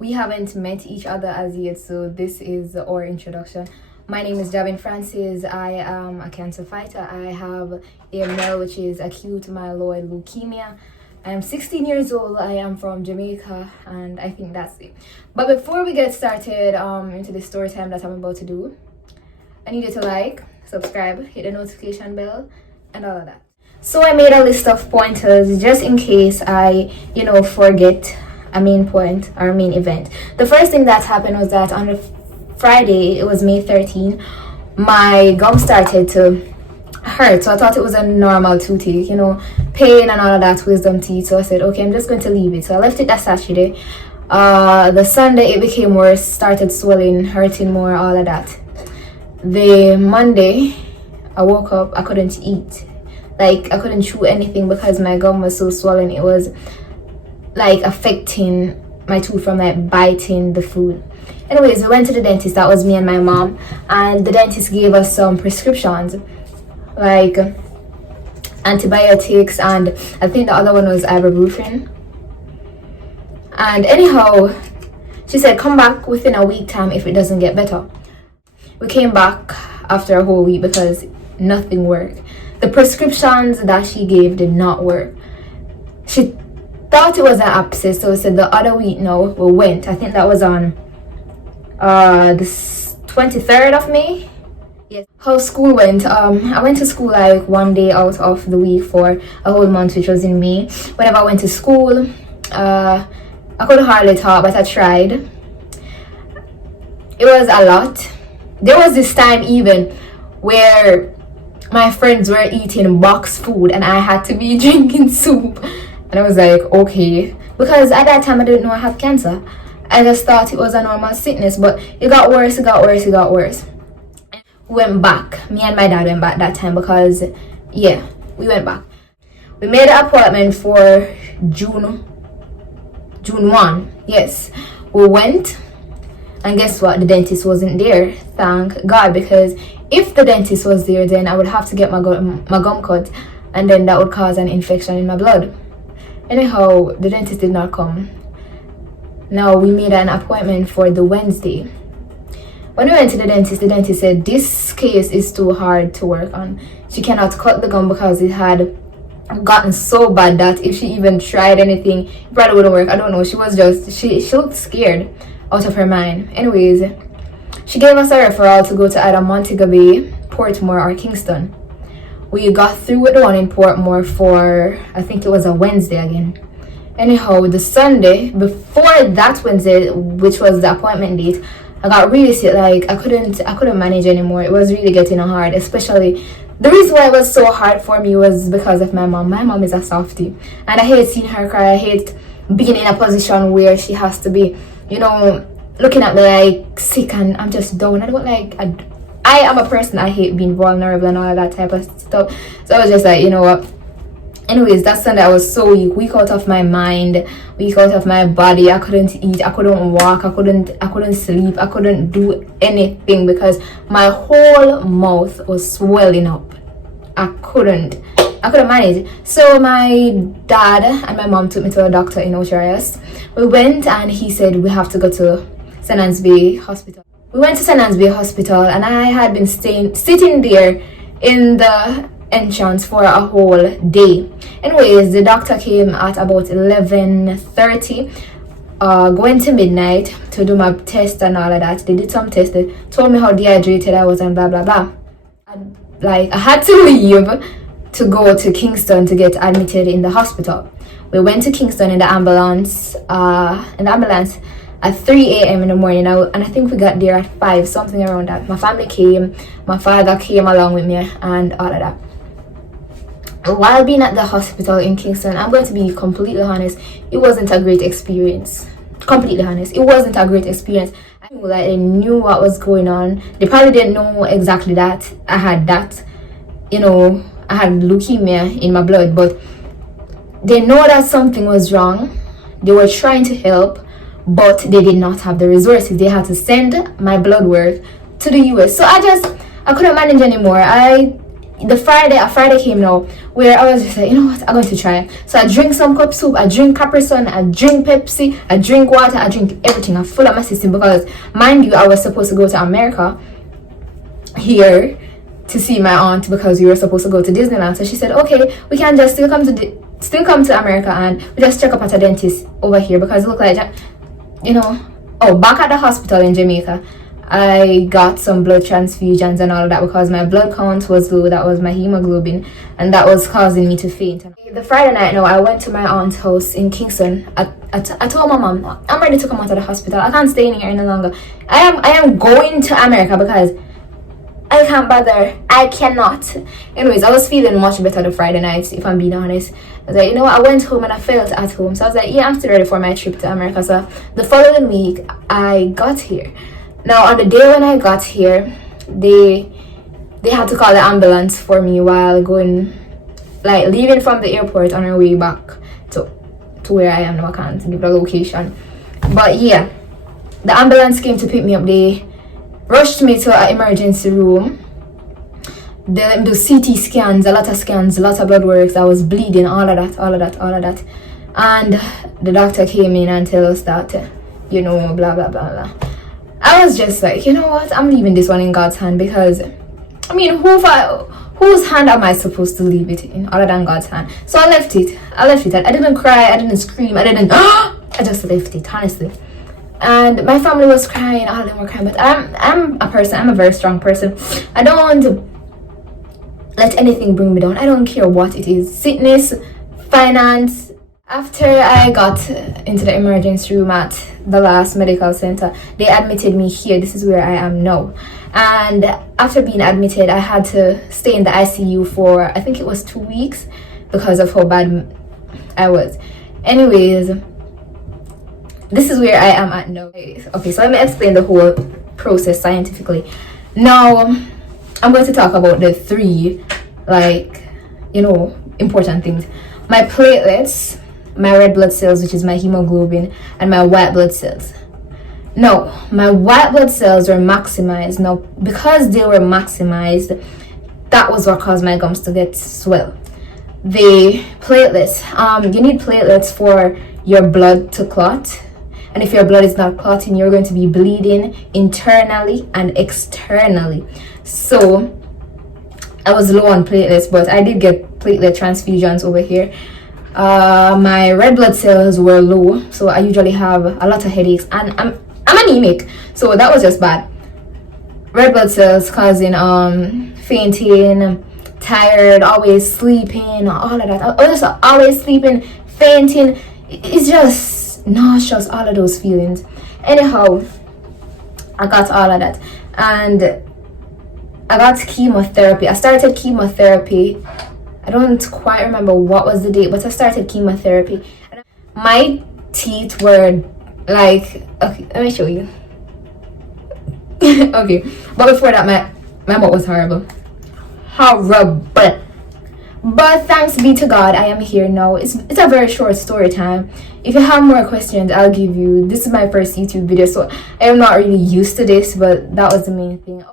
We haven't met each other as yet, so this is our introduction. My name is Javin Francis. I am a cancer fighter. I have AML, which is acute myeloid leukemia. I am 16 years old. I am from Jamaica, and I think that's it. But before we get started into the story time that I'm about to do, I need you to like, subscribe, hit the notification bell, and all of that. So I made a list of pointers just in case I, forget a main point or a main event. The first thing that happened was that on the Friday, it was May 13, my gum started to hurt. So I thought it was a normal toothache, pain and all of that, wisdom teeth. So I said, okay, I'm just going to leave it. So I left it that Saturday. The Sunday, it became worse, started swelling, hurting more, all of that. The Monday, I woke up, I couldn't eat. Like, I couldn't chew anything because my gum was so swollen. It was like affecting my tooth from like biting the food. Anyways, we went to the dentist. That was me and my mom, and the dentist gave us some prescriptions like antibiotics, and I think the other one was ibuprofen. And anyhow, she said come back within a week time if it doesn't get better. We came back after a whole week because nothing worked. The prescriptions that she gave did not work. She thought it was an abscess, so we said the other week now we went. I think that was on the 23rd of May. Yes. How school went. I went to school like one day out of the week for a whole month, which was in May. Whenever I went to school, I couldn't hardly talk, but I tried. It was a lot. There was this time even where my friends were eating box food and I had to be drinking soup. And I was like, okay. Because at that time I didn't know I have cancer. I just thought it was a normal sickness, but it got worse, it got worse, it got worse. We went back. Me and my dad went back that time because, yeah, we went back. We made an appointment for June 1. Yes. We went, and guess what? The dentist wasn't there. Thank God, because if the dentist was there, then I would have to get my gum cut, and then that would cause an infection in my blood. Anyhow, the dentist did not come. Now we made an appointment for the Wednesday. When we went to the dentist said this case is too hard to work on. She cannot cut the gum because it had gotten so bad that if she even tried anything, it probably wouldn't work. I don't know. She looked scared out of her mind. Anyways, she gave us a referral to go to either Montego Bay, Portmore, or Kingston. We got through with the one in Portmore for, I think it was a Wednesday again. Anyhow, the Sunday before that Wednesday, which was the appointment date, I got really sick. Like I couldn't manage anymore. It was really getting hard. Especially the reason why it was so hard for me was because of my mom. My mom is a softie, and I hate seeing her cry. I hate being in a position where she has to be, looking at me like sick and I'm just down. I am a person, I hate being vulnerable and all of that type of stuff. So I was just like, you know what? Anyways, that Sunday I was so weak out of my mind, weak out of my body. I couldn't eat, I couldn't walk, I couldn't sleep, I couldn't do anything because my whole mouth was swelling up. I couldn't manage. So my dad and my mom took me to a doctor in Ocharias. We went and he said we have to go to St. Ann's Bay Hospital. We went to St. Ann's Bay Hospital and I had been sitting there in the entrance for a whole day. Anyways, the doctor came at about 11:30, going to midnight to do my test and all of that. They did some tests. They told me how dehydrated I was and blah blah blah. I had to leave to go to Kingston to get admitted in the hospital. We went to Kingston in the ambulance. At 3 a.m. in the morning, and I think we got there at 5, something around that. My family came, my father came along with me, and all of that. While being at the hospital in Kingston, I'm going to be completely honest, it wasn't a great experience. Completely honest, it wasn't a great experience. I knew that they knew what was going on. They probably didn't know exactly that I had that. I had leukemia in my blood, but they know that something was wrong. They were trying to help, but they did not have the resources. They had to send my blood work to the US. So I couldn't manage anymore. a Friday came now where I was just like, you know what, I'm going to try. So I drink some cup soup, I drink Capri Sun, I drink Pepsi, I drink water, I drink everything. I'm full of my system because, mind you, I was supposed to go to America here to see my aunt because we were supposed to go to Disneyland. So she said, okay, we can just still come to America and we just check up at a dentist over here because it looked like, you know. Oh, back at the hospital in Jamaica, I got some blood transfusions and all of that because my blood count was low. That was my hemoglobin, and that was causing me to faint. The Friday night, now I went to my aunt's house in Kingston. I told my mom, I'm ready to come out of the hospital. I can't stay in here any longer. I am going to America because I can't bother. I cannot. Anyways, I was feeling much better the Friday night, if I'm being honest. I was like, you know what, I went home and I felt at home. So I was like, yeah, I'm still ready for my trip to America. So the following week, I got here. Now, on the day when I got here, they had to call the ambulance for me while going, like, leaving from the airport on our way back to where I am now. I can't give the location. But yeah, the ambulance came to pick me up. They rushed me to an emergency room. They let me do CT scans, a lot of blood works. I was bleeding, all of that. And the doctor came in and tell us that, you know, blah, blah, blah, blah. I was just like, you know what, I'm leaving this one in God's hand because, I mean, whose hand am I supposed to leave it in other than God's hand? So I left it. I didn't cry, I didn't scream, I just left it, honestly. And my family was crying, all of them were crying, but I'm a very strong person. I don't want to let anything bring me down. I don't care what it is, sickness, finance. After I got into the emergency room at the last medical center, they admitted me here. This is where I am now. And after being admitted, I had to stay in the ICU for, I think it was 2 weeks because of how bad I was. Anyways, this is where I am at now. Okay, so let me explain the whole process scientifically. Now, I'm going to talk about the three, like, you know, important things. My platelets, my red blood cells, which is my hemoglobin, and my white blood cells. Now, my white blood cells were maximized. Now, because they were maximized, that was what caused my gums to get swell. The platelets, you need platelets for your blood to clot. And if your blood is not clotting, you're going to be bleeding internally and externally. So I was low on platelets, but I did get platelet transfusions over here. My red blood cells were low, so I usually have a lot of headaches, and I'm anemic, so that was just bad. Red blood cells causing fainting, tired, always sleeping, all of that. I was just always sleeping, fainting. It's just nauseous, all of those feelings. Anyhow, I got all of that, and I got chemotherapy. I started chemotherapy. I don't quite remember what was the date, but I started chemotherapy. My teeth were like, okay, let me show you. Okay, but before that, my mouth was horrible. But thanks be to God, I am here now. It's a very short story time. If you have more questions, I'll give you. This is my first YouTube video, so I am not really used to this, but that was the main thing.